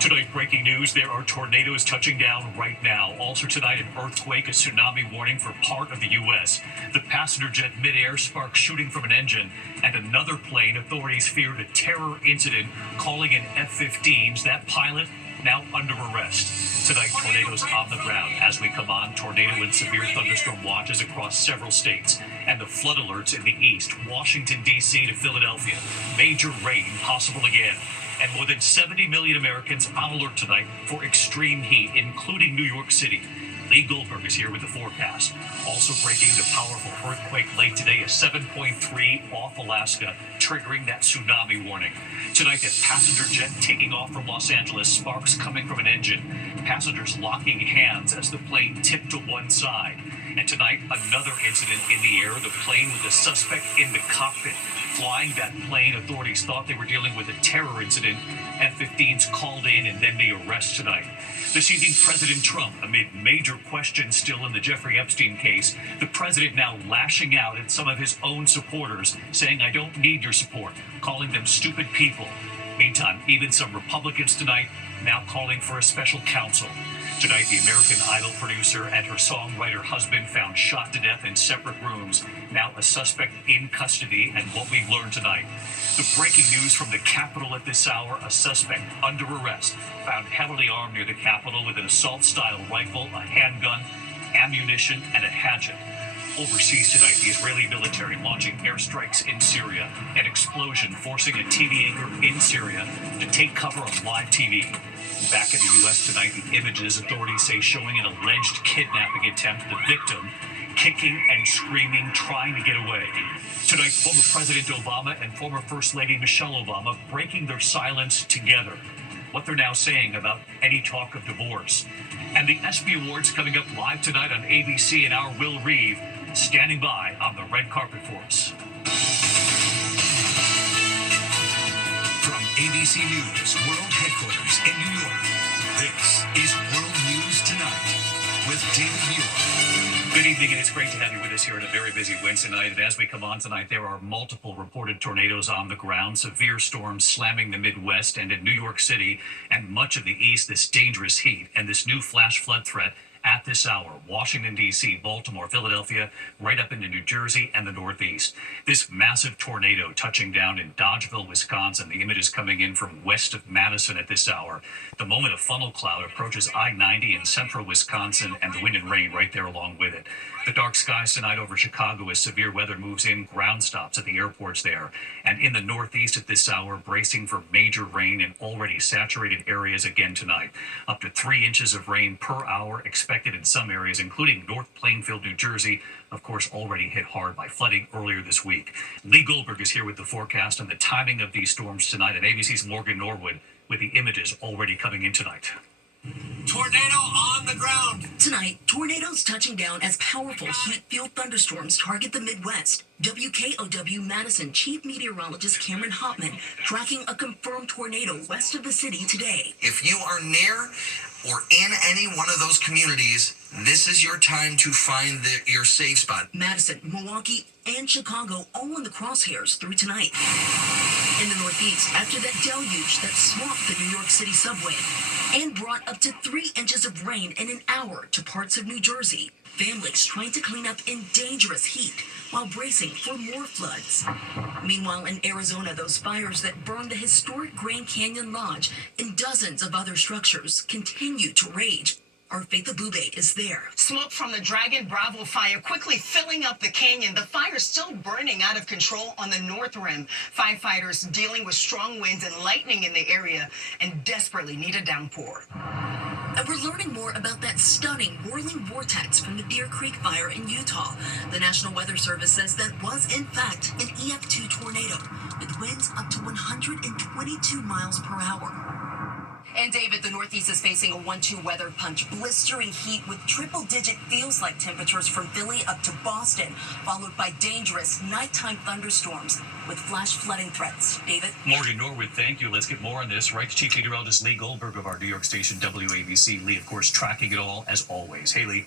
Tonight, breaking news, there are tornadoes touching down right now. Also tonight, an earthquake, a tsunami warning for part of the U.S. The passenger jet midair sparks shooting from an engine, and another plane. Authorities feared a terror incident, calling in F-15s. That pilot now under arrest. Tonight, tornadoes on the ground. As we come on, tornado and severe thunderstorm watches across several states, and the flood alerts in the east, Washington, D.C. to Philadelphia. Major rain possible again. And more than 70 million Americans on alert tonight for extreme heat, including New York City. Lee Goldberg is here with the forecast. Also breaking, the powerful earthquake late today, a 7.3 off Alaska, triggering that tsunami warning. Tonight, that passenger jet taking off from Los Angeles, sparks coming from an engine. Passengers locking hands as the plane tipped to one side. And tonight, another incident in the air, the plane with the suspect in the cockpit. Flying that plane, authorities thought they were dealing with a terror incident. F-15s called in, and then the arrest tonight. This evening, President Trump, amid major questions still in the Jeffrey Epstein case, the president now lashing out at some of his own supporters, saying, "I don't need your support," calling them stupid people. Meantime, even some Republicans tonight now calling for a special counsel. Tonight, the American Idol producer and her songwriter husband found shot to death in separate rooms. Now a suspect in custody, and what we've learned tonight. The breaking news from the Capitol at this hour, a suspect under arrest, found heavily armed near the Capitol with an assault-style rifle, a handgun, ammunition, and a hatchet. Overseas tonight, the Israeli military launching airstrikes in Syria, an explosion forcing a TV anchor in Syria to take cover on live TV. Back in the U.S. tonight, the images authorities say showing an alleged kidnapping attempt, the victim kicking and screaming, trying to get away. Tonight, former President Obama and former First Lady Michelle Obama breaking their silence together. What they're now saying about any talk of divorce. And the ESPY Awards coming up live tonight on ABC, and our Will Reeve standing by on the red carpet for us. From ABC News World Headquarters in New York, this is World News Tonight with David Muir. Good evening, and it's great to have you with us here on a very busy Wednesday night. And as we come on tonight, there are multiple reported tornadoes on the ground, severe storms slamming the Midwest and in New York City and much of the East, this dangerous heat and this new flash flood threat at this hour. Washington, D.C., Baltimore, Philadelphia, right up into New Jersey and the Northeast. This massive tornado touching down in Dodgeville, Wisconsin. The images coming in from west of Madison at this hour. The moment a funnel cloud approaches I-90 in central Wisconsin, and the wind and rain right there along with it. The dark skies tonight over Chicago as severe weather moves in, ground stops at the airports there. And in the Northeast at this hour, bracing for major rain in already saturated areas again tonight. Up to 3 inches of rain per hour expected in some areas, including North Plainfield, New Jersey, of course, already hit hard by flooding earlier this week. Lee Goldberg is here with the forecast and the timing of these storms tonight, and ABC's Morgan Norwood with the images already coming in tonight. Tornado on the ground. Tonight, tornadoes touching down as powerful heat-fueled thunderstorms target the Midwest. WKOW Madison Chief Meteorologist Cameron Hopman tracking a confirmed tornado west of the city today. If you are near or in any one of those communities, this is your time to find your safe spot. Madison, Milwaukee, and Chicago all in the crosshairs through tonight. In the Northeast, after that deluge that swamped the New York City subway and brought up to 3 inches of rain in an hour to parts of New Jersey. Families trying to clean up in dangerous heat while bracing for more floods. Meanwhile, in Arizona, those fires that burned the historic Grand Canyon Lodge and dozens of other structures continue to rage. Our Faith Abube is there. Smoke from the Dragon Bravo fire quickly filling up the canyon. The fire still burning out of control on the North Rim. Firefighters dealing with strong winds and lightning in the area and desperately need a downpour. And we're learning more about that stunning whirling vortex from the Deer Creek fire in Utah. The National Weather Service says that was, in fact, an EF2 tornado with winds up to 122 miles per hour. And David, the Northeast is facing a 1-2 weather punch. Blistering heat with triple-digit feels-like temperatures from Philly up to Boston, followed by dangerous nighttime thunderstorms with flash flooding threats. David? Morgan Norwood, thank you. Let's get more on this. Right to Chief Meteorologist Lee Goldberg of our New York station, WABC. Lee, of course, tracking it all as always. Hey, Lee.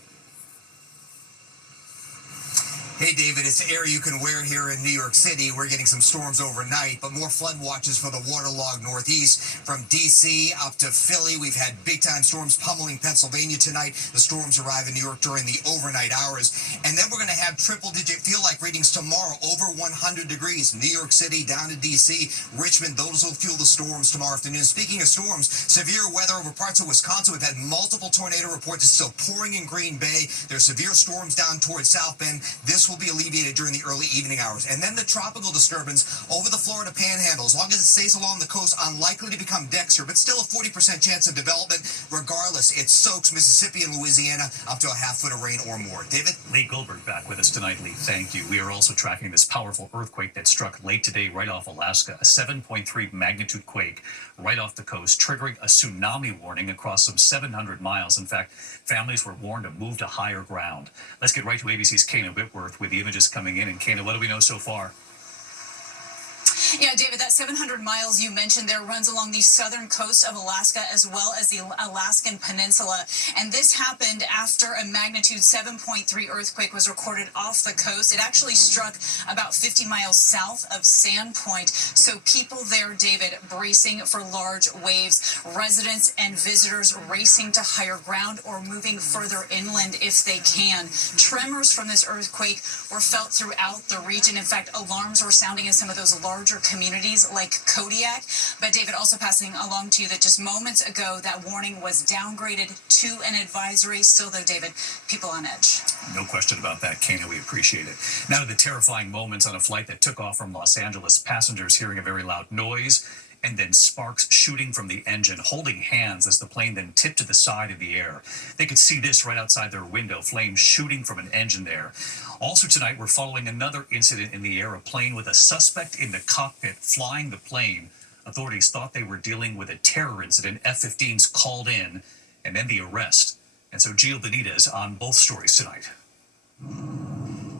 Hey, David, it's air you can wear here in New York City. We're getting some storms overnight, but more flood watches for the waterlogged Northeast. From D.C. up to Philly, we've had big-time storms pummeling Pennsylvania tonight. The storms arrive in New York during the overnight hours. And then we're going to have triple-digit feel-like readings tomorrow, over 100 degrees. New York City down to D.C., Richmond, those will fuel the storms tomorrow afternoon. Speaking of storms, severe weather over parts of Wisconsin. We've had multiple tornado reports. It's still pouring in Green Bay. There's severe storms down towards South Bend. This will be alleviated during the early evening hours. And then the tropical disturbance over the Florida Panhandle. As long as it stays along the coast, unlikely to become Dexter, but still a 40% chance of development. Regardless, it soaks Mississippi and Louisiana up to a half foot of rain or more. David? Lee Goldberg back with us tonight. Lee, thank you. We are also tracking this powerful earthquake that struck late today right off Alaska, a 7.3 magnitude quake right off the coast, triggering a tsunami warning across some 700 miles. In fact, families were warned to move to higher ground. Let's get right to ABC's Kana Whitworth with the images coming in. And Kana, what do we know so far? Yeah, David, that 700 miles you mentioned there runs along the southern coast of Alaska as well as the Alaskan Peninsula. And this happened after a magnitude 7.3 earthquake was recorded off the coast. It actually struck about 50 miles south of Sandpoint. So people there, David, bracing for large waves. Residents and visitors racing to higher ground or moving further inland if they can. Tremors from this earthquake were felt throughout the region. In fact, alarms were sounding in some of those larger communities like Kodiak. But David, also passing along to you that just moments ago that warning was downgraded to an advisory. Still though, David, people on edge. No question about that, Kana. We appreciate it. Now to the terrifying moments on a flight that took off from Los Angeles. Passengers hearing a very loud noise and then sparks shooting from the engine, holding hands as the plane then tipped to the side of the air. They could see this right outside their window, flames shooting from an engine there. Also tonight, we're following another incident in the air, a plane with a suspect in the cockpit flying the plane. Authorities thought they were dealing with a terror incident. F-15s called in, and then the arrest. And so Gio Benitez on both stories tonight.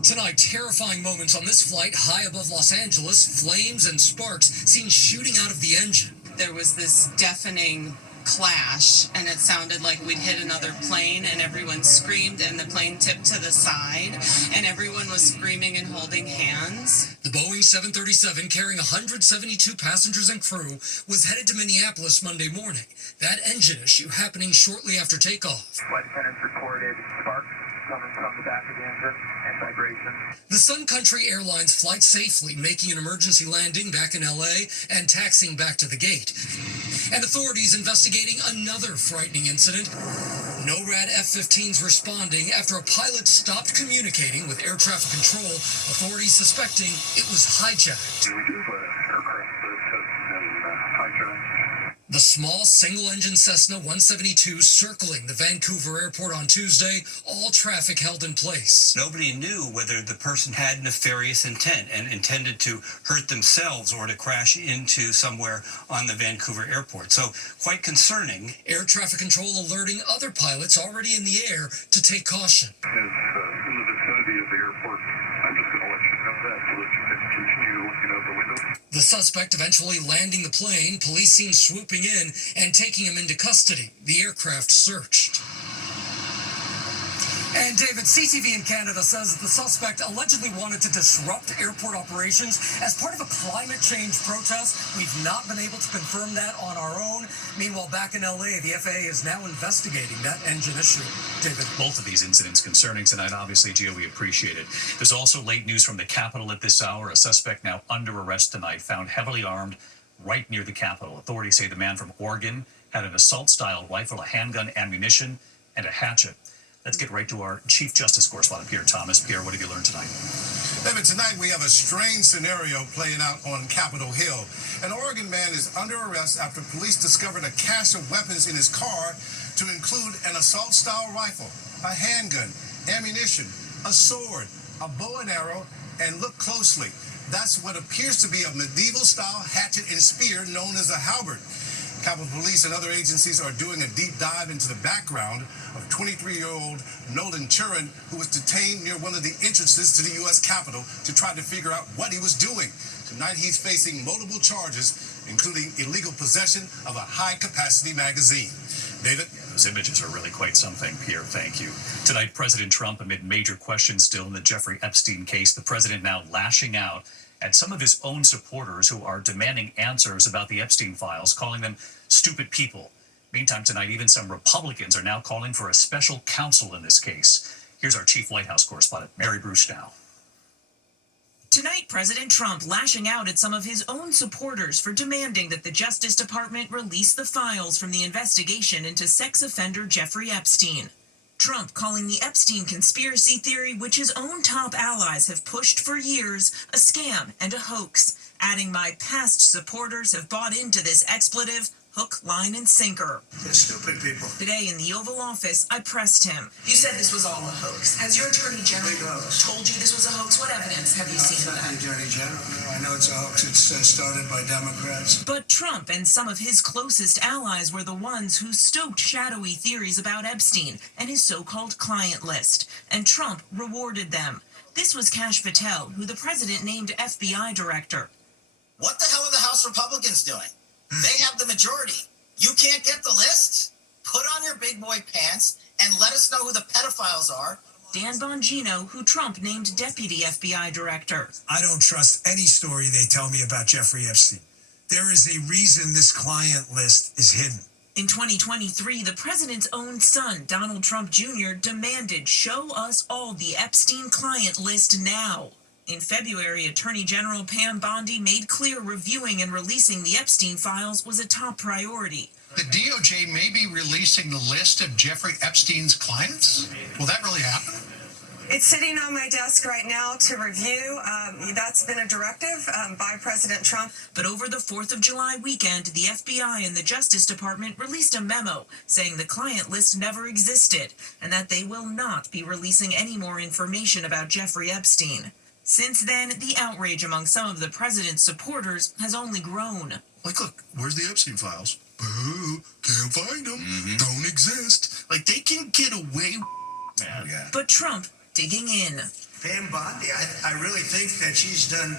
Tonight, terrifying moments on this flight high above Los Angeles. Flames and sparks seen shooting out of the engine. There was this deafening clash, and it sounded like we'd hit another plane, and everyone screamed, and the plane tipped to the side, and everyone was screaming and holding hands. The Boeing 737, carrying 172 passengers and crew, was headed to Minneapolis Monday morning. That engine issue happening shortly after takeoff. Flight attendants reported sparks coming from the back of the engine and vibration. The Sun Country Airlines flight safely, making an emergency landing back in LA and taxiing back to the gate. And authorities investigating another frightening incident. NORAD F-15s responding after a pilot stopped communicating with air traffic control. Authorities suspecting it was hijacked. We do have an aircraft that has been hijacked. The small single-engine Cessna 172 circling the Vancouver airport on Tuesday, all traffic held in place. Nobody knew whether the person had nefarious intent and intended to hurt themselves or to crash into somewhere on the Vancouver airport. So quite concerning. Air traffic control alerting other pilots already in the air to take caution. As in the vicinity of the airport, I'm just going to let you know that so that you can continue looking out the window. The suspect eventually landing the plane, police seen swooping in and taking him into custody. The aircraft searched. And David, CTV in Canada says that the suspect allegedly wanted to disrupt airport operations as part of a climate change protest. We've not been able to confirm that on our own. Meanwhile, back in LA, the FAA is now investigating that engine issue. David. Both of these incidents concerning tonight. Obviously, Gio, we appreciate it. There's also late news from the Capitol at this hour. A suspect now under arrest tonight, found heavily armed right near the Capitol. Authorities say the man from Oregon had an assault-style rifle, a handgun, ammunition, and a hatchet. Let's get right to our Chief Justice correspondent, Pierre Thomas. Pierre, what have you learned tonight? David, tonight we have a strange scenario playing out on Capitol Hill. An Oregon man is under arrest after police discovered a cache of weapons in his car to include an assault-style rifle, a handgun, ammunition, a sword, a bow and arrow, and look closely. That's what appears to be a medieval-style hatchet and spear known as a halberd. Capitol Police and other agencies are doing a deep dive into the background of 23-year-old Nolan Turin, who was detained near one of the entrances to the U.S. Capitol to try to figure out what he was doing. Tonight, he's facing multiple charges, including illegal possession of a high-capacity magazine. David? Those images are really quite something, Pierre. Thank you. Tonight, President Trump, amid major questions still in the Jeffrey Epstein case, the president now lashing out at some of his own supporters who are demanding answers about the Epstein files, calling them stupid people. Meantime, tonight, even some Republicans are now calling for a special counsel in this case. Here's our chief White House correspondent, Mary Bruce now. Tonight, President Trump lashing out at some of his own supporters for demanding that the Justice Department release the files from the investigation into sex offender Jeffrey Epstein. Trump calling the Epstein conspiracy theory, which his own top allies have pushed for years, a scam and a hoax, adding my past supporters have bought into this expletive, hook, line, and sinker. They're stupid people. Today in the Oval Office, I pressed him. You said this was all a hoax. Has your Attorney General told you this was a hoax? What evidence have you seen of that? The Attorney General. I know it's a hoax. It's started by Democrats. But Trump and some of his closest allies were the ones who stoked shadowy theories about Epstein and his so-called client list. And Trump rewarded them. This was Kash Patel, who the president named FBI director. What the hell are the House Republicans doing? They have the majority. You can't get the list? Put on your big boy pants and let us know who the pedophiles are. Dan Bongino, who Trump named deputy FBI director. I don't trust any story they tell me about Jeffrey Epstein. There is a reason this client list is hidden. In 2023, the president's own son, Donald Trump Jr., demanded, "Show us all the Epstein client list now." In February, Attorney General Pam Bondi made clear reviewing and releasing the Epstein files was a top priority. The DOJ may be releasing the list of Jeffrey Epstein's clients? Will that really happen? It's sitting on my desk right now to review. That's been a directive by President Trump. But over the 4th of July weekend, the FBI and the Justice Department released a memo saying the client list never existed and that they will not be releasing any more information about Jeffrey Epstein. Since then, the outrage among some of the president's supporters has only grown. Like, look, where's the Epstein files? Boo, can't find them. Don't exist. Like, they can get away. Yeah. But Trump digging in. Pam Bondi, I really think that she's done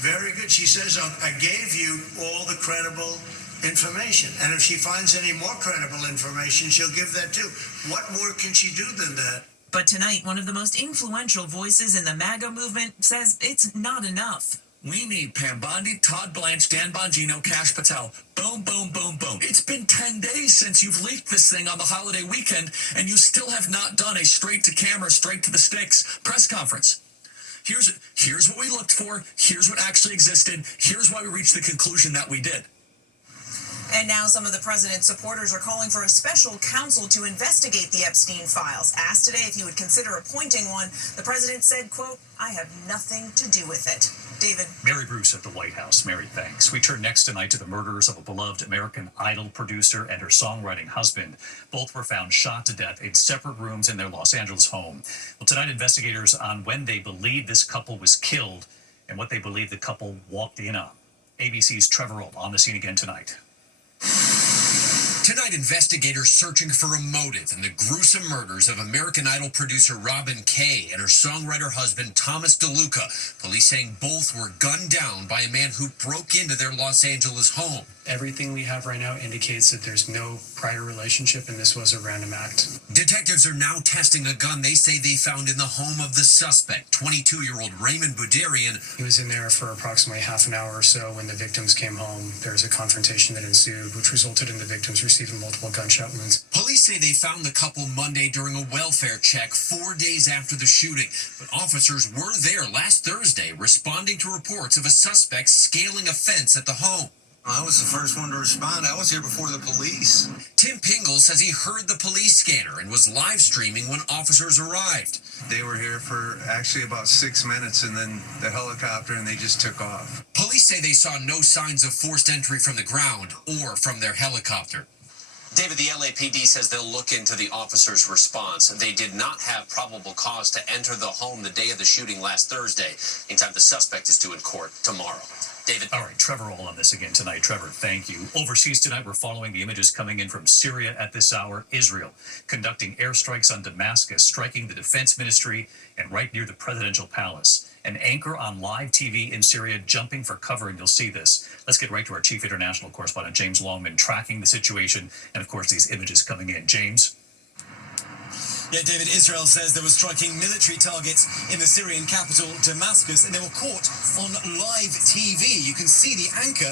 very good. She says, I gave you all the credible information. And if she finds any more credible information, she'll give that too. What more can she do than that? But tonight, one of the most influential voices in the MAGA movement says it's not enough. We need Pam Bondi, Todd Blanche, Dan Bongino, Kash Patel. Boom, boom, boom, boom. It's been 10 days since you've leaked this thing on the holiday weekend, and you still have not done a straight-to-camera, straight-to-the-sticks press conference. Here's what we looked for. Here's what actually existed. Here's why we reached the conclusion that we did. And now some of the president's supporters are calling for a special counsel to investigate the Epstein files. Asked today if he would consider appointing one, the president said, quote, "I have nothing to do with it." David. Mary Bruce at the White House. Mary, thanks. We turn next tonight to the murders of a beloved American Idol producer and her songwriting husband. Both were found shot to death in separate rooms in their Los Angeles home. Well, tonight, investigators on when they believe this couple was killed and what they believe the couple walked in on. ABC's Trevor Roll on the scene again tonight. Tonight, investigators searching for a motive in the gruesome murders of American Idol producer Robin Kay and her songwriter husband Thomas DeLuca. Police saying both were gunned down by a man who broke into their Los Angeles home. Everything we have right now indicates that there's no prior relationship and this was a random act. Detectives are now testing a gun they say they found in the home of the suspect, 22-year-old Raymond Budarian. He was in there for approximately half an hour or so when the victims came home. There was a confrontation that ensued, which resulted in the victims receiving multiple gunshot wounds. Police say they found the couple Monday during a welfare check 4 days after the shooting, but officers were there last Thursday responding to reports of a suspect scaling a fence at the home. I was the first one to respond. I was here before the police. Tim Pingle says he heard the police scanner and was live streaming when officers arrived. They were here for actually about 6 minutes and then the helicopter and they just took off. Police say they saw no signs of forced entry from the ground or from their helicopter. David, the LAPD says they'll look into the officers' response. They did not have probable cause to enter the home the day of the shooting last Thursday. Meantime, the suspect is due in court tomorrow. David. All right, Trevor Roll on this again tonight. Trevor, thank you. Overseas tonight, we're following the images coming in from Syria at this hour. Israel conducting airstrikes on Damascus, striking the defense ministry and right near the presidential palace. An anchor on live TV in Syria jumping for cover, and you'll see this. Let's get right to our chief international correspondent, James Longman, tracking the situation, and of course these images coming in. James? Yeah, David, Israel says they were striking military targets in the Syrian capital, Damascus, and they were caught on live TV. You can see the anchor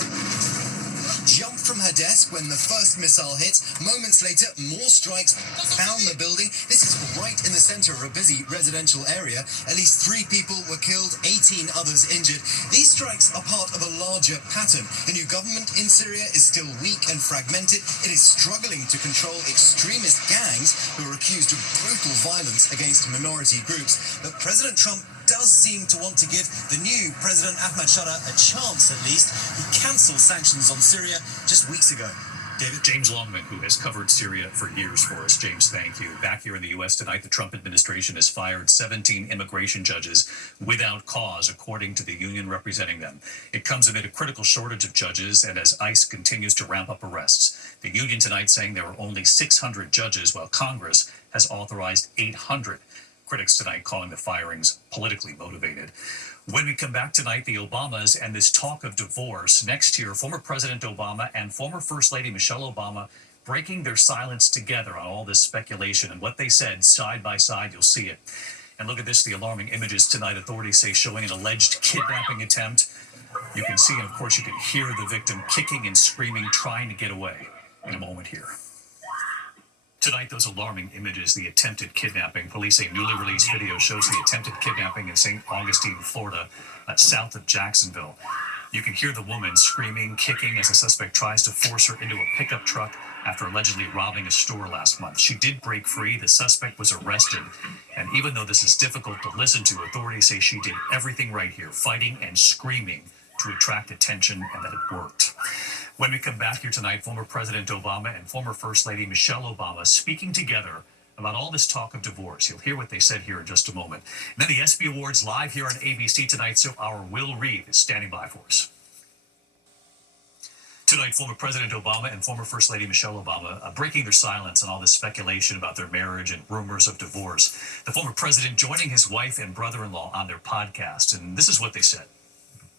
jump from her desk when the first missile hits. Moments later, more strikes pound the building. This is right in the center of a busy residential area. At least 3 people were killed, 18 others injured. These strikes are part of a larger pattern. The new government in Syria is still weak and fragmented. It is struggling to control extremist gangs who are accused of brutal violence against minority groups. But President Trump does seem to want to give the new President Ahmad Shara a chance, at least. He cancelled sanctions on Syria just weeks ago. David? James Longman, who has covered Syria for years for us. James, thank you. Back here in the U.S. tonight, the Trump administration has fired 17 immigration judges without cause, according to the union representing them. It comes amid a critical shortage of judges and as ICE continues to ramp up arrests. The union tonight saying there are only 600 judges, while Congress has authorized 800. Critics tonight calling the firings politically motivated. When we come back tonight, the Obamas and this talk of divorce. Next year, former President Obama and former First Lady Michelle Obama breaking their silence together on all this speculation and what they said side by side. You'll see it. And look at this, the alarming images tonight, authorities say, showing an alleged kidnapping attempt. You can see, and of course you can hear the victim kicking and screaming, trying to get away. In a moment here. Tonight, those alarming images, the attempted kidnapping. Police say newly released video shows the attempted kidnapping in St. Augustine, Florida, south of Jacksonville. You can hear the woman screaming, kicking as the suspect tries to force her into a pickup truck after allegedly robbing a store last month. She did break free. The suspect was arrested. And even though this is difficult to listen to, authorities say she did everything right here, fighting and screaming to attract attention, and that it worked. When we come back here tonight, former President Obama and former First Lady Michelle Obama speaking together about all this talk of divorce. You'll hear what they said here in just a moment. And then the ESPY Awards live here on ABC tonight, so our Will Reeve is standing by for us. Tonight, former President Obama and former First Lady Michelle Obama breaking their silence on all this speculation about their marriage and rumors of divorce. The former president joining his wife and brother-in-law on their podcast, and this is what they said.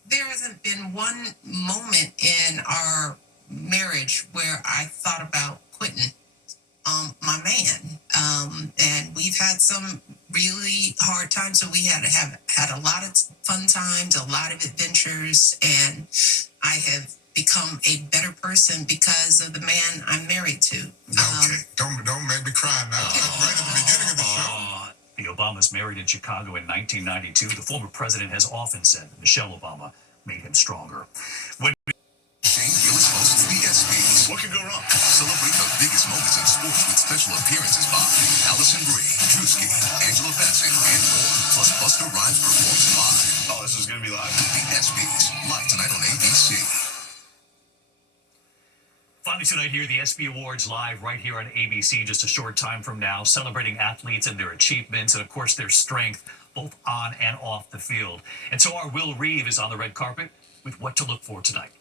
There hasn't been one moment in our marriage where I thought about quitting my man. And we've had some really hard times, so we have had a lot of fun times, a lot of adventures, and I have become a better person because of the man I'm married to. Okay, don't make me cry now. Right at the beginning of the show. The Obamas married in Chicago in 1992. The former president has often said Michelle Obama made him stronger. Shane Gillis hosts the ESPYs. What can go wrong? Celebrate the biggest moments in sports with special appearances by Allison Brie, Drewski, Angela Bassett, and more. Plus Busta Rhymes performs live. Oh, this is going to be live. The ESPYs, live tonight on ABC. Finally tonight here, the ESPY Awards live right here on ABC just a short time from now, celebrating athletes and their achievements and, of course, their strength, both on and off the field. And so our Will Reeve is on the red carpet with what to look for tonight.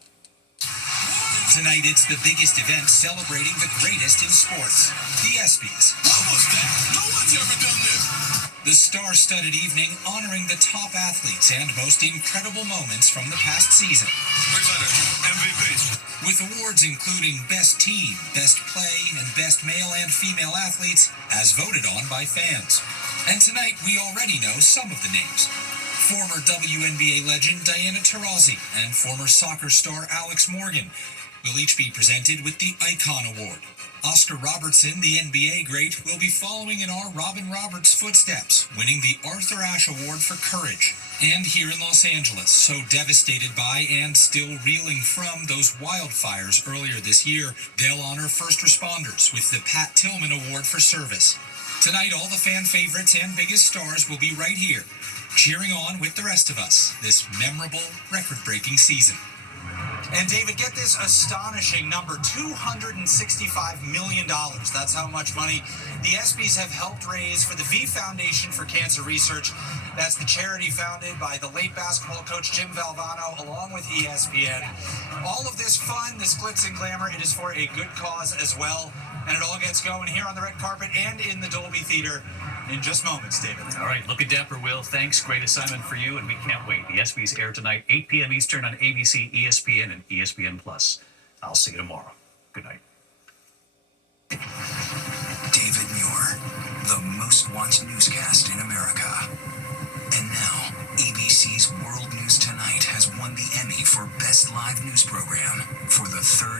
Tonight, it's the biggest event celebrating the greatest in sports, the ESPYs. What was that? No one's ever done this. The star-studded evening honoring the top athletes and most incredible moments from the past season. 3 letters, MVP. With awards including Best Team, Best Play, and Best Male and Female Athletes, as voted on by fans. And tonight, we already know some of the names. Former WNBA legend Diana Taurasi and former soccer star Alex Morgan will each be presented with the Icon Award. Oscar Robertson, the NBA great, will be following in our Robin Roberts' footsteps, winning the Arthur Ashe Award for Courage. And here in Los Angeles, so devastated by and still reeling from those wildfires earlier this year, they'll honor first responders with the Pat Tillman Award for Service. Tonight, all the fan favorites and biggest stars will be right here, cheering on with the rest of us this memorable, record-breaking season. And David, get this astonishing number, $265 million. That's how much money the ESPYs have helped raise for the V Foundation for Cancer Research. That's the charity founded by the late basketball coach Jim Valvano, along with ESPN. All of this fun, this glitz and glamour, it is for a good cause as well. And it all gets going here on the red carpet and in the Dolby Theater in just moments, David. All right, look at Dapper, Will. Thanks. Great assignment for you, and we can't wait. The ESPYs air tonight, 8 p.m. Eastern on ABC, ESPN, and ESPN+. I'll see you tomorrow. Good night. David Muir, the most watched newscast in America. And now, ABC's World News Tonight has won the Emmy for Best Live News Program for the third